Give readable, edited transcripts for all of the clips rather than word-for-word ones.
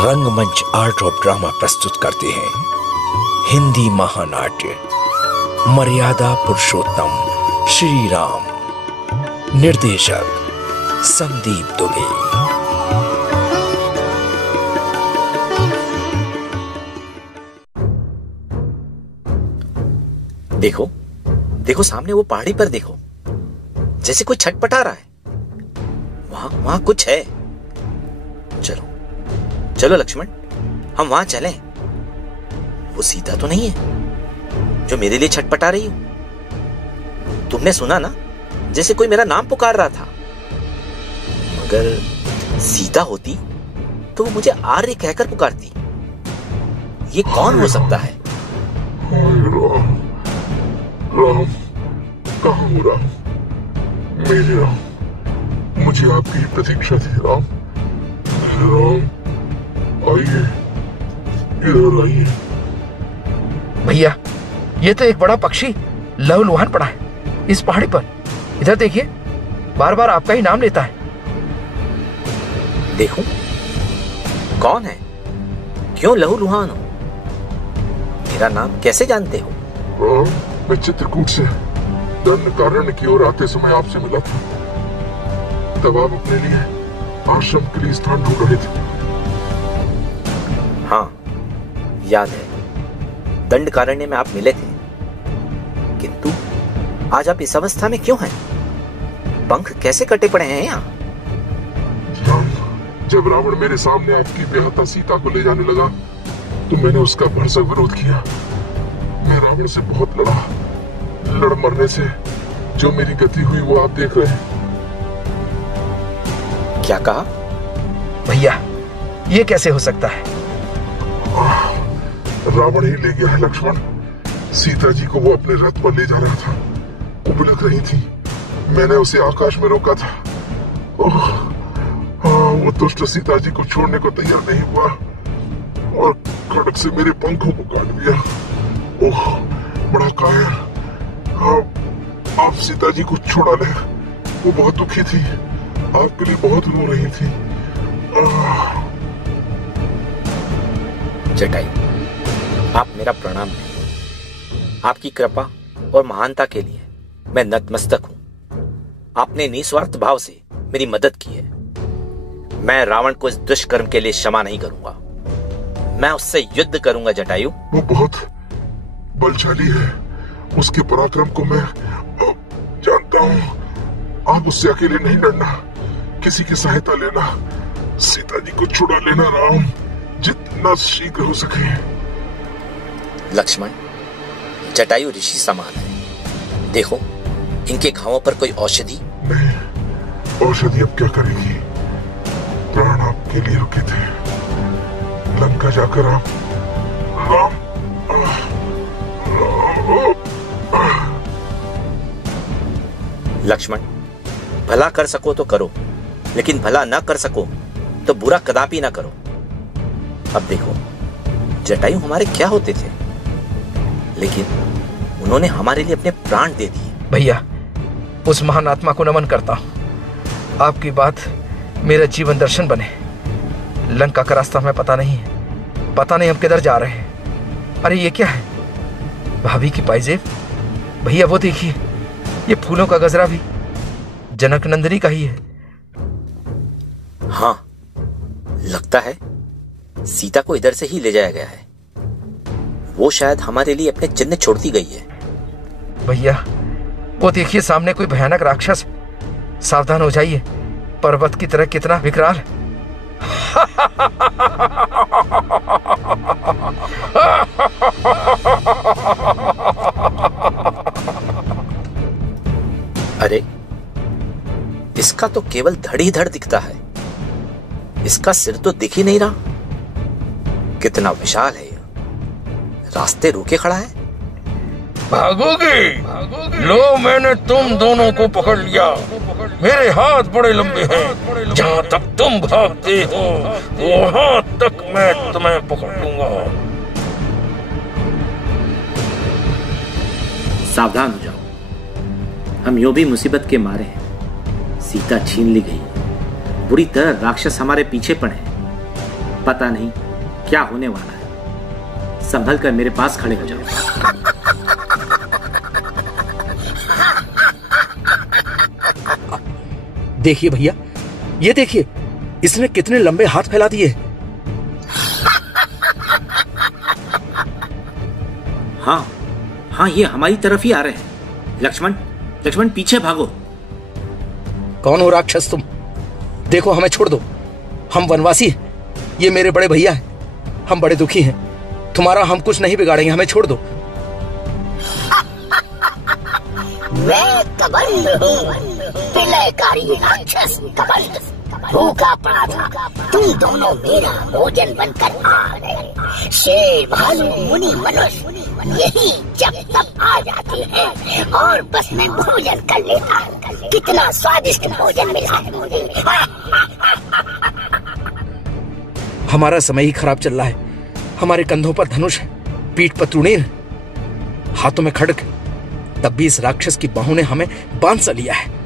रंगमंच art of drama प्रस्तुत करते हैं हिंदी महानाट्य मर्यादा पुरुषोत्तम श्री राम। निर्देशक संदीप दुबे। देखो देखो, सामने वो पहाड़ी पर देखो, जैसे कोई छटपटा रहा है। वहां कुछ है। चलो चलो लक्ष्मण, हम वहां चलें। वो सीता तो नहीं है जो मेरे लिए छटपटा रही हो? तुमने सुना ना, जैसे कोई मेरा नाम पुकार रहा था। मगर सीता होती तो वो मुझे आर्य कहकर पुकारती। ये कौन हो सकता है? राम, कहाँ हो राम? मेरे राम, मुझे आपकी प्रतीक्षा थी राम। राम, आइए, इधर आइए। भैया, ये तो एक बड़ा पक्षी लहूलुहान पड़ा है इस पहाड़ी पर। इधर देखिए, बार बार आपका ही नाम लेता है। देखो कौन है, क्यों लहूलुहान हो? मेरा नाम कैसे जानते हो? मैं चित्रकूट से दंडकारण्य की ओर आते समय आपसे मिला था। तब आप अपने लिए आश्रम के लिए स्थान ढूंढ रहे थे। हाँ, याद है, दंडकारण्य में आप मिले थे। किंतु आज आप इस अवस्था में क्यों हैं? पंख कैसे कटे पड़े हैं यहाँ? जब रावण मेरे सामने आपकी बेहता सीता को ले जाने लगा तो मैंने उसका भरसक विरोध किया। मैं रावण से बहुत लड़ मरने से जो मेरी गति हुई वो आप देख रहे हैं। क्या कहा? भैया, ये कैसे हो सकता है? रावण ही ले गया है लक्ष्मण। सीता जी को वो अपने रथ पर ले जा रहा था। वो बिलख रही थी, मैंने उसे आकाश में रोका था। वो दुष्ट सीता जी को छोड़ने को तैयार नहीं हुआ और खड़क से मेरे पंखों को काट दिया। ओह, बड़ा कायर। आप सीता जी को छुड़ा ले। वो बहुत दुखी थी, आपके लिए बहुत रो रही थी। जटायु, आप मेरा प्रणाम करें। आपकी कृपा और महानता के लिए मैं नतमस्तक हूं। आपने निस्वार्थ भाव से मेरी मदद की है। मैं रावण को इस दुष्कर्म के लिए क्षमा नहीं करूंगा। मैं उससे युद्ध करूंगा जटायु। वो बहुत बलशाली है, उसके पराक्रम को मैं जानता हूं। आप उससे अकेले नहीं लड़ना, किसी की सहायता लेना। सीता जी को छुड़ा लेना राम, जितना शीघ्र हो सके। लक्ष्मण, जटायु ऋषि समान है। देखो, इनके घावों पर कोई औषधि नहीं। औषधि अब क्या करेगी? प्राण आपके लिए रुके थे। लंका जाकर आप राम, लक्ष्मण, भला कर सको तो करो, लेकिन भला ना कर सको तो बुरा कदापि ना करो। अब देखो, जटायु हमारे क्या होते थे, लेकिन उन्होंने हमारे लिए अपने प्राण दे दिए। भैया, उस महान आत्मा को नमन करता हूं। आपकी बात मेरा जीवन दर्शन बने। लंका का रास्ता हमें पता नहीं है, पता नहीं हम किधर जा रहे हैं। अरे ये क्या है? भाभी की पायजेब। भैया वो देखिए, ये फूलों का गजरा भी जनक नंदिनी का ही है। हाँ, लगता है सीता को इधर से ही ले जाया गया है। वो शायद हमारे लिए अपने चिन्ह छोड़ती गई है। भैया वो देखिए, सामने कोई भयानक राक्षस। सावधान हो जाइए, पर्वत की तरह कितना विकराल। अरे, इसका तो केवल धड़ ही धड़ दिखता है, इसका सिर तो दिख ही नहीं रहा। कितना विशाल है यह, रास्ते रोके खड़ा है। भागोगे? लो, मैंने तुम दोनों को पकड़ लिया। मेरे हाथ बड़े लंबे हैं, जहां तक तुम भागते हो वहां तक मैं तुम्हें पकड़ लूंगा। सावधान हो जाओ, हम यूं भी मुसीबत के मारे हैं। सीता छीन ली गई, बुरी तरह राक्षस हमारे पीछे पड़े हैं। पता नहीं क्या होने वाला है। संभल कर मेरे पास खड़े हो जाओ। देखिए भैया, ये देखिए, इसने कितने लंबे हाथ फैला दिए। हाँ हाँ, ये हमारी तरफ ही आ रहे हैं। लक्ष्मण, लक्ष्मण पीछे भागो। कौन हो राक्षस तुम? देखो, हमें छोड़ दो, हम वनवासी हैं। ये मेरे बड़े भैया हैं, हम बड़े दुखी हैं। तुम्हारा हम कुछ नहीं बिगाड़ेंगे, हमें छोड़ दो। मैं कबंध हूँ, विलयकारी राक्षस कबंध। भूखा पड़ा था, तुम दोनों मेरा भोजन बनकर आ गए। शेर, भालू, मुनि, मनुष्य यही जब तब आ जाते हैं और बस मैं भोजन कर लेता हूँ। कितना स्वादिष्ट भोजन मिला है मुझे। हमारा समय ही खराब चल रहा है। हमारे कंधों पर धनुष है, पीठ पर तृणीर, हाथों में खड्ग। तब भी इस राक्षस की बाहों ने हमें बांध सा लिया है।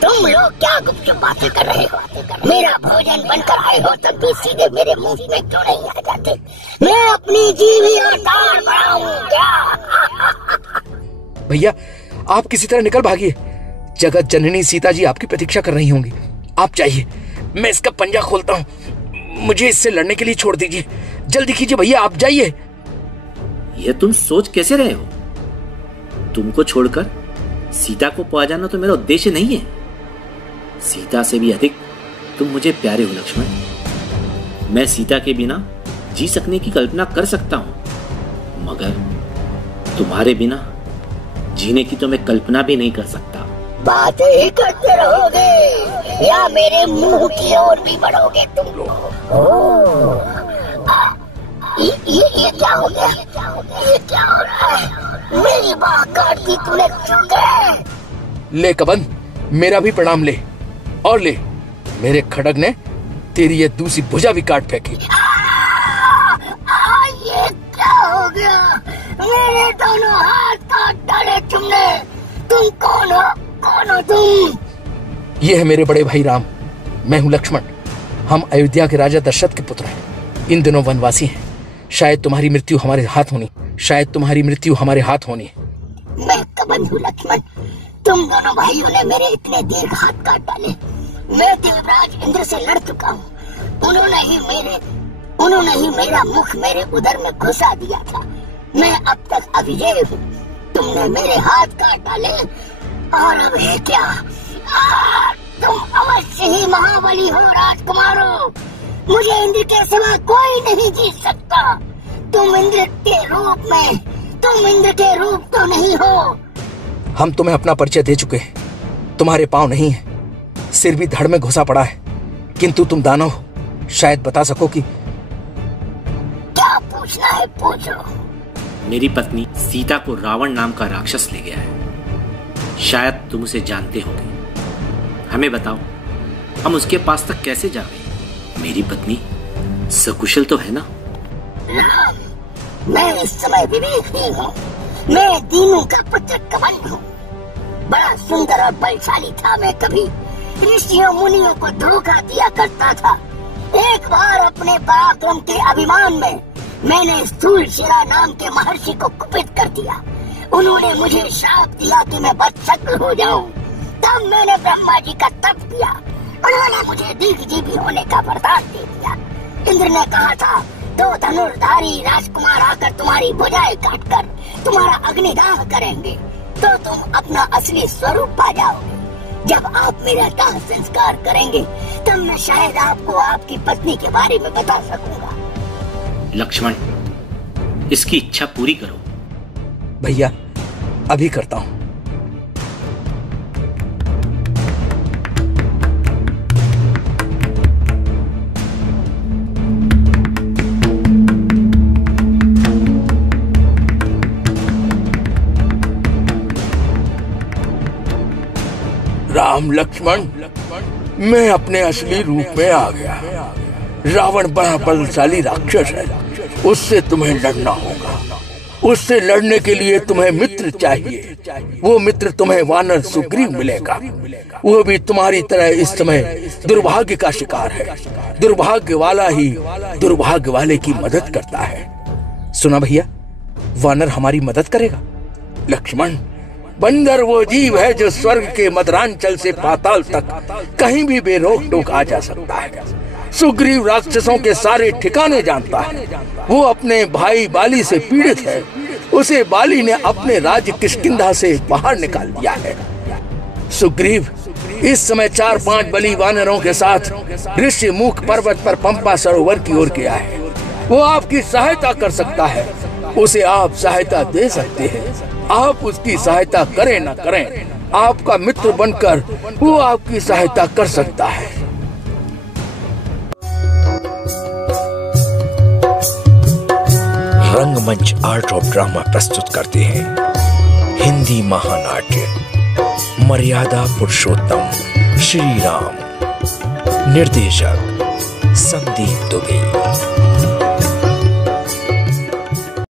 तुम लोग क्या गुपचुप बातें कर रहे हो? मेरा भोजन बनकर आए हो तब भी सीधे मेरे मुंह में क्यों नहीं आ जाते? मैं अपनी जीवी और तार बढ़ाऊंगा। भैया, आप किसी तरह निकल भागिए। जगत जननी सीता जी आपकी प्रतीक्षा कर रही होंगी। आप जाइए, मैं इसका पंजा खोलता हूँ। मुझे इससे लड़ने के लिए छोड़ दीजिए। जल्दी कीजिए भैया, आप जाइए। यह तुम सोच कैसे रहे हो? तुमको छोड़कर सीता को पा जाना तो मेरा उद्देश्य नहीं है। सीता से भी अधिक तुम मुझे प्यारे हो लक्ष्मण। मैं सीता के बिना जी सकने की कल्पना कर सकता हूं, मगर तुम्हारे बिना जीने की तो मैं कल्पना भी नहीं कर सकता। बातें ही करते रहोगे या मेरे मुंह की ओर भी बढ़ोगे तुम लोग? ये क्या हो गया? ये क्या हो रहा है? मेरी बाह काट दी तूने। ले कबंध, मेरा भी प्रणाम ले। और ले, मेरे खड्ग ने तेरी ये दूसरी भुजा भी काट फेंकी। ये क्या हो गया? मेरे दोनों हाथ काट डाले तुमने। तुम कौन हो? कौन हो तुम? ये है मेरे बड़े भाई राम, मैं हूँ लक्ष्मण। हम अयोध्या के राजा दशरथ के पुत्र हैं। इन दिनों वनवासी हैं। शायद तुम्हारी मृत्यु हमारे हाथ होनी। शायद तुम्हारी मृत्यु हमारे हाथ होनी। मैं कबंध हूँ लक्ष्मण। तुम दोनों भाइयों ने मेरे इतने दीर्घ हाथ काट डाले। मैं देवराज इंद्र से लड़ चुका हूँ। उन्होंने ही मेरा मुख मेरे उदर में घुसा दिया था। मैं अब तक अविजय हूँ। तुमने मेरे हाथ काट डाले और अब है क्या? तुम अवश्य ही महाबली हो राजकुमारों। मुझे इंद्र के सिवा कोई नहीं जीत सकता। तुम इंद्र के रूप तो नहीं हो। हम तुम्हें अपना परिचय दे चुके हैं। तुम्हारे पांव नहीं है, सिर भी धड़ में घुसा पड़ा है, किंतु तुम दानव हो। शायद बता सको कि क्या पूछना है, पूछो। मेरी पत्नी सीता को रावण नाम का राक्षस ले गया है। शायद तुम उसे जानते होगे। हमें बताओ, हम उसके पास तक कैसे जाएं? मेरी पत्नी सकुशल तो है ना? मैं इस समय विवेकहीन हूँ। मैं दीनों का पुत्र कबंध हूँ। बड़ा सुंदर और बलशाली था मैं। कभी ऋषियों मुनियों को धोखा दिया करता था। एक बार अपने पराक्रम के अभिमान में मैंने स्थूलशिला नाम के महर्षि को कुपित कर दिया। उन्होंने मुझे श्राप दिया कि मैं बदशक्ल हो जाऊं। तब मैंने ब्रह्मा जी का तप किया। उन्होंने मुझे दीर्घजीवी होने का वरदान दे दिया। इंद्र ने कहा था, दो धनुर्धारी राजकुमार आकर तुम्हारी भुजाएं काटकर तुम्हारा अग्निदाह करेंगे तो तुम अपना असली स्वरूप पा जाओगे। जब आप मेरा दाह संस्कार करेंगे तब मैं शायद आपको आपकी पत्नी के बारे में बता सकूंगा। लक्ष्मण, इसकी इच्छा पूरी करो। भैया, अभी करता हूं। राम लक्ष्मण, मैं अपने असली रूप में आ गया। रावण बड़ा बलशाली राक्षस है, उससे तुम्हें लड़ना होगा। उससे लड़ने के लिए तुम्हें मित्र चाहिए। वो मित्र तुम्हें वानर सुग्रीव मिलेगा। वो भी तुम्हारी तरह इस समय दुर्भाग्य का शिकार है। दुर्भाग्य वाला ही दुर्भाग्य वाले की मदद करता है। सुना भैया, वानर हमारी मदद करेगा। लक्ष्मण, बंदर वो जीव है जो स्वर्ग के मदरांचल से पाताल तक कहीं भी बेरोक टोक आ जा सकता है। सुग्रीव राक्षसों के सारे ठिकाने जानता है। वो अपने भाई बाली से पीड़ित है। उसे बाली ने अपने राज्य किष्किंधा से बाहर निकाल दिया है। सुग्रीव इस समय 4-5 बली वानरों के साथ ऋषिमुख पर्वत पर पंपा सरोवर की ओर गया है। वो आपकी सहायता कर सकता है। उसे आप सहायता दे सकते हैं। आप उसकी सहायता करें न करें, आपका मित्र बनकर वो आपकी सहायता कर सकता है। रंगमंच आर्ट ऑफ ड्रामा प्रस्तुत करते हैं हिंदी महानाट्य मर्यादा पुरुषोत्तम श्री राम। निर्देशक संदीप दुबे।